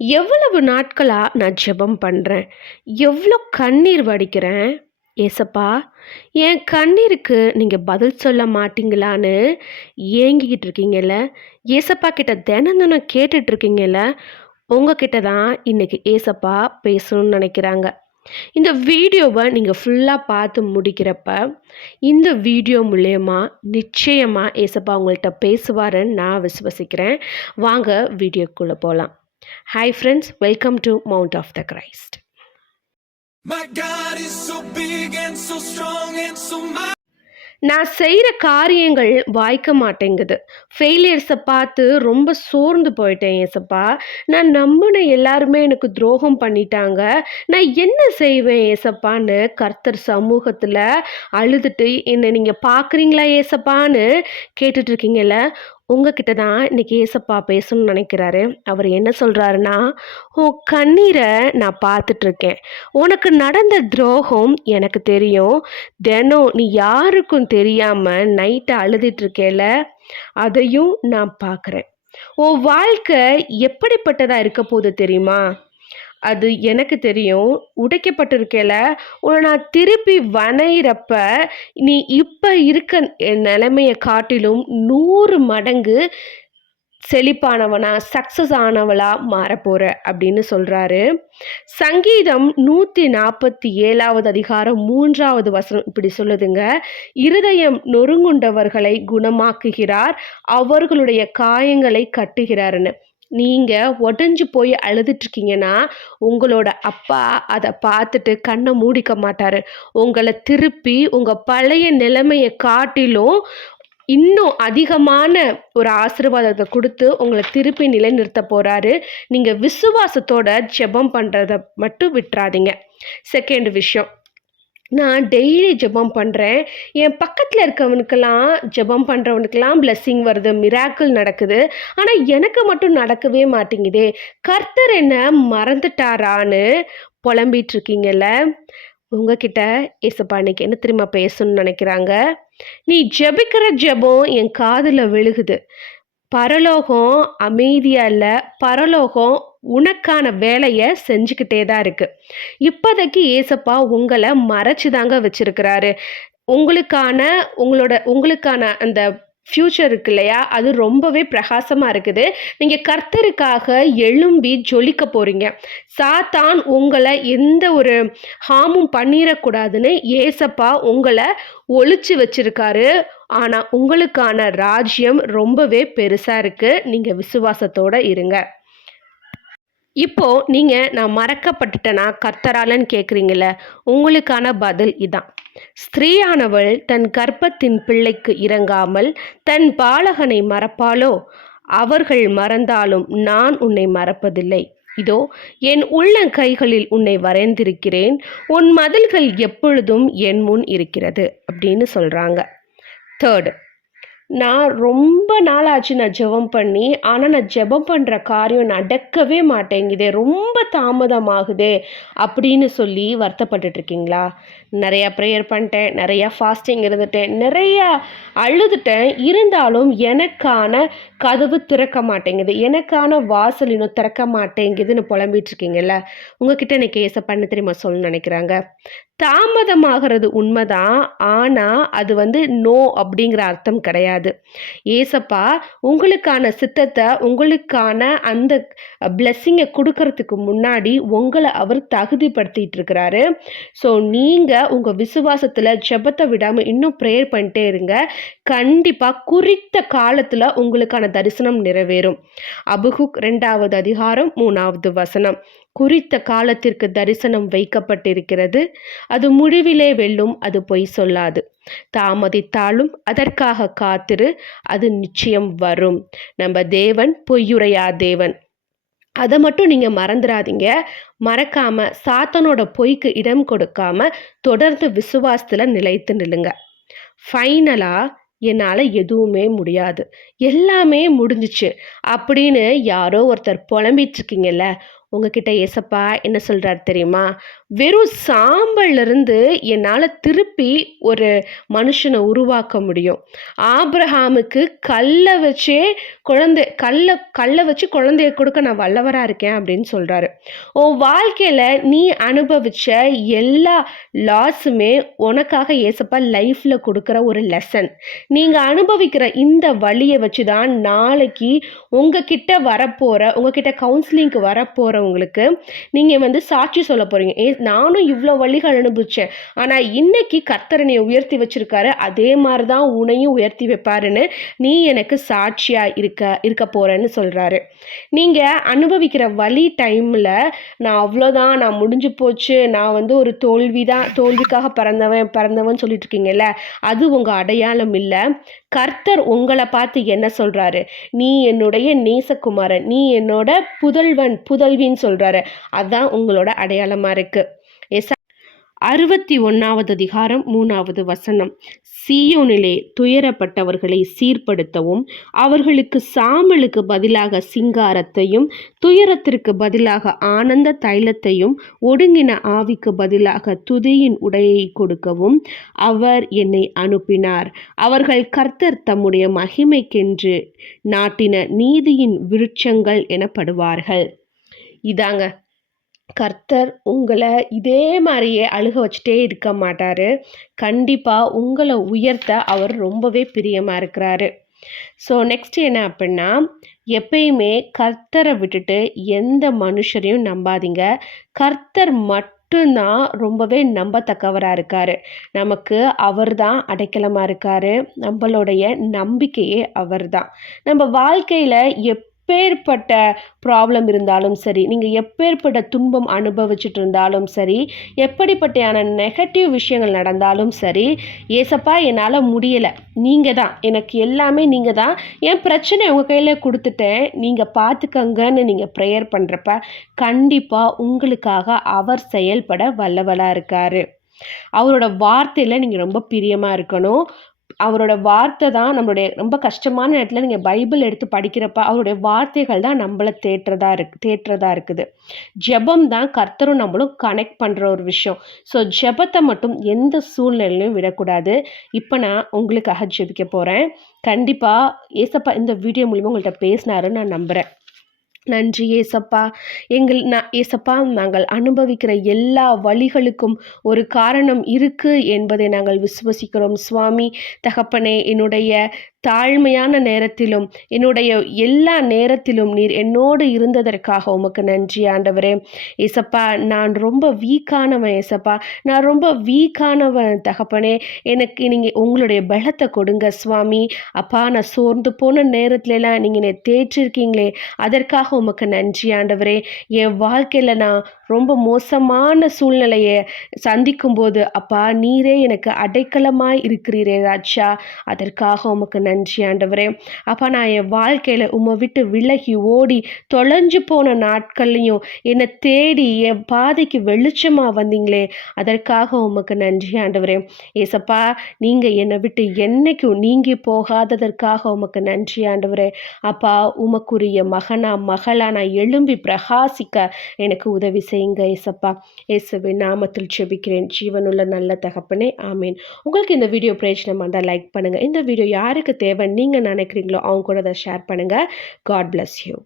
எவ்வளவு நாட்களா நான் ஜெபம் பண்றேன். எவ்ளோ கண்ணீர் வடிக்கிறேன். ஏசப்பா, என் கண்ணீருக்கு நீங்க பதில் சொல்ல மாட்டீங்களான்னு ஏங்கிக்கிட்டு இருக்கீங்கல்ல. ஏசப்பா கிட்ட தினம் தினம் கேட்டுட்டு இருக்கீங்கல்ல. உங்ககிட்ட தான் இன்னைக்கு ஏசப்பா பேசணும்னு நினைக்கிறாங்க. இந்த வீடியோவ நீங்க ஃபுல்லா பார்த்து முடிக்கிறப்ப, இந்த வீடியோ மூலியமா நிச்சயமா ஏசப்பா உங்கள்ட்ட பேசுவாருன்னு நான் விசுவசிக்கிறேன். வாங்க வீடியோக்குள்ள போலாம். Hi friends, welcome to Mount of the Christ. My God is so big and so strong and so mighty. நான் செய்கிற காரியங்கள் வாய்க்க மாட்டேங்குது. ஃபெயிலியர்ஸை பார்த்து ரொம்ப சோர்ந்து போயிட்டேன் ஏசப்பா. நான் நம்பின எல்லாருமே எனக்கு துரோகம் பண்ணிட்டாங்க. நான் என்ன செய்வேன் ஏசப்பான்னு கர்த்தர் சமூகத்தில் அழுதுட்டு என்னை நீங்கள் பார்க்குறீங்களா ஏசப்பான்னு கேட்டுட்ருக்கீங்கல்ல. உங்ககிட்ட தான் இன்னைக்கு ஏசப்பா பேசணும்னு நினைக்கிறாரு. அவர் என்ன சொல்கிறாருன்னா, உன் கண்ணீரை நான் பார்த்துட்ருக்கேன். உனக்கு நடந்த துரோகம் எனக்கு தெரியும். தினம் நீ யாருக்கும் தெரியாமல் நைட்டு அழுதுட்ருக்கேல, அதையும் நான் பார்க்குறேன். உன் வாழ்க்கை எப்படிப்பட்டதாக இருக்க போகுது தெரியுமா? அது எனக்கு தெரியும். உடைக்கப்பட்டிருக்கையில உன்னை நான் திருப்பி வணையிறப்ப நீ இப்போ இருக்க நிலைமையை காட்டிலும் 100 மடங்கு செழிப்பானவனா சக்ஸஸ் ஆனவளா மாறப்போற அப்படின்னு சொல்றாரு. சங்கீதம் 147வது அதிகாரம் 3வது வசனம் இப்படி சொல்லுதுங்க. இருதயம் நொறுங்குண்டவர்களை குணமாக்குகிறார், அவர்களுடைய காயங்களை கட்டுகிறாருன்னு. நீங்க உடஞ்சு போய் அழுதுட்டு இருக்கீங்கன்னா உங்களோட அப்பா அதை பார்த்துட்டு கண்ணை மூடிக்க மாட்டாரு. உங்களை திருப்பி உங்க பழைய நிலைமையை காட்டிலும் இன்னும் அதிகமான ஒரு ஆசீர்வாதத்தை கொடுத்து உங்களை திருப்பி நிலைநிறுத்த போறாரு. நீங்க விசுவாசத்தோட ஜெபம் பண்றதை மட்டும் விட்டுறாதீங்க. செகண்ட் விஷயம், நான் டெய்லி ஜெபம் பண்ணுறேன். என் பக்கத்தில் இருக்கவனுக்கெல்லாம் ஜெபம் பண்ணுறவனுக்கெல்லாம் பிளெஸ்ஸிங் வருது, மிராக்கிள் நடக்குது. ஆனால் எனக்கு மட்டும் நடக்கவே மாட்டேங்குதே, கர்த்தர் என்ன மறந்துட்டாரான்னு புலம்பிட்டு இருக்கீங்கல்ல. உங்ககிட்ட ஏசப்பா இன்னைக்கு என்ன தெரியுமா பேசணும்னு நினைக்கிறாங்க? நீ ஜெபிக்கிற ஜெபம் என் காதில் விழுகுது. பரலோகம் அமைதியா இல்லை, பரலோகம் உனக்கான வேலையை செஞ்சுக்கிட்டே தான் இருக்கு. இப்போதைக்கு ஏசப்பா உங்களை மறைச்சு தாங்க வச்சிருக்கிறாரு. உங்களுக்கான அந்த ஃப்யூச்சர் இருக்கு இல்லையா, அது ரொம்பவே பிரகாசமாக இருக்குது. நீங்கள் கர்த்தருக்காக எழும்பி ஜொலிக்க போகிறீங்க. சாத்தான் உங்களை எந்த ஒரு ஹார்மும் பண்ணிடக்கூடாதுன்னு ஏசப்பா உங்களை ஒளிச்சு வச்சிருக்காரு. ஆனால் உங்களுக்கான ராஜ்யம் ரொம்பவே பெருசாக இருக்குது. நீங்கள் விசுவாசத்தோடு இருங்க. இப்போ நீங்கள் நான் மறக்கப்பட்டுட்டேனா கர்த்தராலன்னு கேட்குறீங்கள, உங்களுக்கான பதில் இதான். ஸ்திரீயானவள் தன் கர்ப்பத்தின் பிள்ளைக்கு இறங்காமல் தன் பாலகனை மறப்பாளோ? அவர்கள் மறந்தாலும் நான் உன்னை மறப்பதில்லை. இதோ என் உள்ளங்கைகளில் உன்னை வரைந்திருக்கிறேன், உன் மதில்கள் எப்பொழுதும் என் முன் இருக்கிறது அப்படின்னு சொல்கிறாங்க. தேர்டு, நான் ரொம்ப நாளாச்சு நான் ஜெபம் பண்ணி, ஆனால் நான் ஜெபம் பண்ணுற காரியம் நடக்கவே மாட்டேங்குதே, ரொம்ப தாமதமாகுதே அப்படின்னு சொல்லி வருத்தப்பட்டுட்ருக்கீங்களா? நிறையா ப்ரேயர் பண்ணிட்டேன், நிறையா ஃபாஸ்டிங் இருந்துட்டேன், நிறையா அழுதுட்டேன், இருந்தாலும் எனக்கான கதவு திறக்க மாட்டேங்குது, எனக்கான வாசல் இன்னும் திறக்க மாட்டேங்குதுன்னு புலம்பிகிட்ருக்கீங்கல்ல. உங்ககிட்ட இன்னைக்கு ஏசப்பா என்ன தெரியுமா சொல்லணும்னு நினைக்கிறாங்க? தாமதமாகிறது உண்மைதான், ஆனால் அது நோ அப்படிங்கிற அர்த்தம் கிடையாது. ஏசப்பா உங்களுக்கான சித்தத்தை, உங்களுக்கான அந்த பிளெஸ்ஸிங்கை கொடுக்கறதுக்கு முன்னாடி உங்களை அவர் தகுதிப்படுத்திட்டு இருக்கிறாரு. ஸோ நீங்கள் உங்கள் விசுவாசத்தில் ஜெபத்தை விடாமல் இன்னும் ப்ரேயர் பண்ணிட்டே இருங்க. கண்டிப்பாக குறித்த காலத்தில் உங்களுக்கான தரிசனம் நிறைவேறும். அபகுக் 2வது அதிகாரம் 3வது வசனம். குறித்த காலத்திற்கு தரிசனம் வைக்கப்பட்டிருக்கிறது, அது முடிவிலே வெல்லும், அது பொய் சொல்லாது. தாமதித்தாலும் அதற்காக காத்திரு, அது நிச்சயம் வரும். நம்ம தேவன் பொய்யுரையா தேவன். அதை மட்டும் நீங்கள் மறந்துடாதீங்க. மறக்காமல் சாத்தானோட பொய்க்கு இடம் கொடுக்காம தொடர்ந்து விசுவாசத்தில் நிலைத்து நில்லுங்க. ஃபைனலாக என்னால் எதுவுமே முடியாது, எல்லாமே முடிஞ்சிச்சு அப்படின்னு யாரோ ஒருத்தர் புலம்பிட்டு இருக்கீங்கல்ல, உங்ககிட்ட ஏசப்பா என்ன சொல்றாரு தெரியுமா? வெறும் சாம்பல்லிருந்து என்னால திருப்பி ஒரு மனுஷன உருவாக்க முடியும். ஆபிரகாமுக்கு கல்ல வச்சு குழந்தைய கொடுக்க நான் வல்லவரா இருக்கேன் அப்படின்னு சொல்றாரு. உன் வாழ்க்கையில நீ அனுபவிச்ச எல்லா லாஸுமே உனக்காக ஏசப்பா லைஃப்ல கொடுக்குற ஒரு லெசன். நீங்க அனுபவிக்கிற இந்த வலிய வச்சு தான் நாளைக்கு உங்ககிட்ட கவுன்சிலிங்க்கு வரப்போறவங்களுக்கு நீங்க சாட்சி சொல்லப் போறீங்க. நானும் இவ்ளோ வலிகள் அனுபவிச்சேன். ஆனா இன்னைக்கு கர்த்தர் என்னைய உயர்த்தி வச்சிருக்காரு. அதே மாரி தான் உன்னையும் உயர்த்தி வைப்பாருன்னு நீ எனக்கு சாட்சியா இருக்க போறேன்னு சொல்றாரு. நீங்க அனுபவிக்கிற வலி டைம்ல நான் அவ்வளோதான், நான் முடிஞ்சு போச்சு, நான் ஒரு தோல்விக்காக பிறந்தவன் சொல்லிட்டு இருக்கீங்கல்ல, அது உங்க அடையாளம் இல்ல. கர்த்தர் உங்கள பார்த்து என்ன சொல்றாரு? நீ என்னுடைய நேசகுமாரன், நீ என்னோட புதல்வின்னு சொல்றாரு. அதான் உங்களோட அடையாளமா இருக்கு. 61வது அதிகாரம் 3வது வசனம். சீயோனிலே துயரப்பட்டவர்களை சீர்படுத்தவும், அவர்களுக்கு சாம்பலுக்கு பதிலாக சிங்காரத்தையும், துயரத்திற்கு பதிலாக ஆனந்த தைலத்தையும், ஒடுங்கின ஆவிக்கு பதிலாக துதியின் உடையை கொடுக்கவும் அவர் என்னை அனுப்பினார். அவர்கள் கர்த்தர் தம்முடைய மகிமைக்கென்று நாட்டின நீதியின் விருட்சங்கள் எனப்படுவார்கள். இதாங்க, கர்த்தர் உங்களை இதே மாதிரியே அழுக வச்சுட்டே இருக்க மாட்டாரு. கண்டிப்பா உங்களை உயர்த்த அவர் ரொம்பவே பிரியமா இருக்கிறாரு. ஸோ நெக்ஸ்ட் என்ன அப்படின்னா, எப்பயுமே கர்த்தரை விட்டுட்டு எந்த மனுஷரையும் நம்பாதீங்க. கர்த்தர் மட்டும்தான் ரொம்பவே நம்பத்தக்கவராக இருக்காரு. நமக்கு அவர் தான் அடைக்கலமாக இருக்காரு. நம்மளுடைய நம்பிக்கையே அவர் தான். நம்ம வாழ்க்கையில் எப்பேற்பட்ட ப்ராப்ளம் இருந்தாலும் சரி, நீங்கள் எப்பேற்பட்ட துன்பம் அனுபவிச்சுட்டு இருந்தாலும் சரி, எப்படிப்பட்டயான நெகட்டிவ் விஷயங்கள் நடந்தாலும் சரி, ஏசப்பா என்னால் முடியலை, நீங்கள் தான் எனக்கு எல்லாமே, நீங்கள் தான் என் பிரச்சனை உங்கள் கையில் கொடுத்துட்டேன், நீங்கள் பார்த்துக்கங்கன்னு நீங்கள் ப்ரேயர் பண்ணுறப்ப கண்டிப்பாக உங்களுக்காக அவர் செயல்பட வல்லவராக இருக்கார். அவரோட வார்த்தையில் நீங்கள் ரொம்ப பிரியமாக இருக்கணும். அவரோட வார்த்தை தான் நம்மளுடைய ரொம்ப கஷ்டமான நேரத்தில் நீங்கள் பைபிள் எடுத்து படிக்கிறப்ப அவருடைய வார்த்தைகள் தான் நம்மளை தேற்றதா இருக்குது. ஜெபம் தான் கர்த்தரும் நம்மளும் கனெக்ட் பண்ணுற ஒரு விஷயம். ஸோ ஜெபத்தை மட்டும் எந்த சூழ்நிலையிலும் விடக்கூடாது. இப்போ நான் உங்களுக்காக ஜெபிக்க போகிறேன். கண்டிப்பாக ஏசப்பா இந்த வீடியோ மூலிமா உங்கள்கிட்ட பேசினாருன்னு நான் நம்புகிறேன். நன்றி ஏசப்பா. ஏசப்பா, நாங்கள் அனுபவிக்கிற எல்லா வலிகளுக்கும் ஒரு காரணம் இருக்கு என்பதை நாங்கள் விசுவசிக்கிறோம் சுவாமி. தகப்பனே, என்னுடைய தாழ்மையான நேரத்திலும் என்னுடைய எல்லா நேரத்திலும் நீர் என்னோடு இருந்ததற்காக உமக்கு நன்றி ஆண்டவரே. ஏசப்பா, நான் ரொம்ப வீக்கானவன் ஏசப்பா, நான் ரொம்ப வீக்கானவன் தகப்பனே. எனக்கு நீங்கள் உங்களுடைய பலத்தை கொடுங்க சுவாமி. அப்பா, நான் சோர்ந்து போன நேரத்துலலாம் நீங்கள் என்னை தேற்றிருக்கீங்களே, அதற்காக உமக்கு நன்றி ஆண்டவரே. என் வாழ்க்கையில் நான் ரொம்ப மோசமான சூழ்நிலையை சந்திக்கும்போது அப்பா, நீரே எனக்கு அடைக்கலமாய் இருக்கிறீரே ராஜா, அதற்காக உமக்கு நன்றி ஆண்டவரே. அப்பா, நான் என் வாழ்க்கையில் உம்மை விட்டு விலகி ஓடி தொலைஞ்சு போன நாட்கள்லையும் என்னை தேடி என் பாதைக்கு வெளிச்சமாக வந்தீங்களே, அதற்காக உமக்கு நன்றி ஆண்டவரே. ஏசப்பா, நீங்கள் என்னை விட்டு என்னைக்கும் நீங்கி போகாததற்காக உமக்கு நன்றி ஆண்டவரே. அப்பா, உமக்குரிய மகளா நான் எழும்பி பிரகாசிக்க எனக்கு உதவி செய்யுங்க ஏசப்பா. இயேசுவின் நாமத்தில் ஜெபிக்கிறேன் ஜீவனுள்ள நல்ல தகப்பனே, ஆமீன். உங்களுக்கு இந்த வீடியோ பிரயோஜனமாக இருந்தால் லைக் பண்ணுங்கள். இந்த வீடியோ யாருக்கு தேவை நீங்கள் நினைக்கிறீங்களோ அவங்க கூட அதை ஷேர் பண்ணுங்கள். God bless you.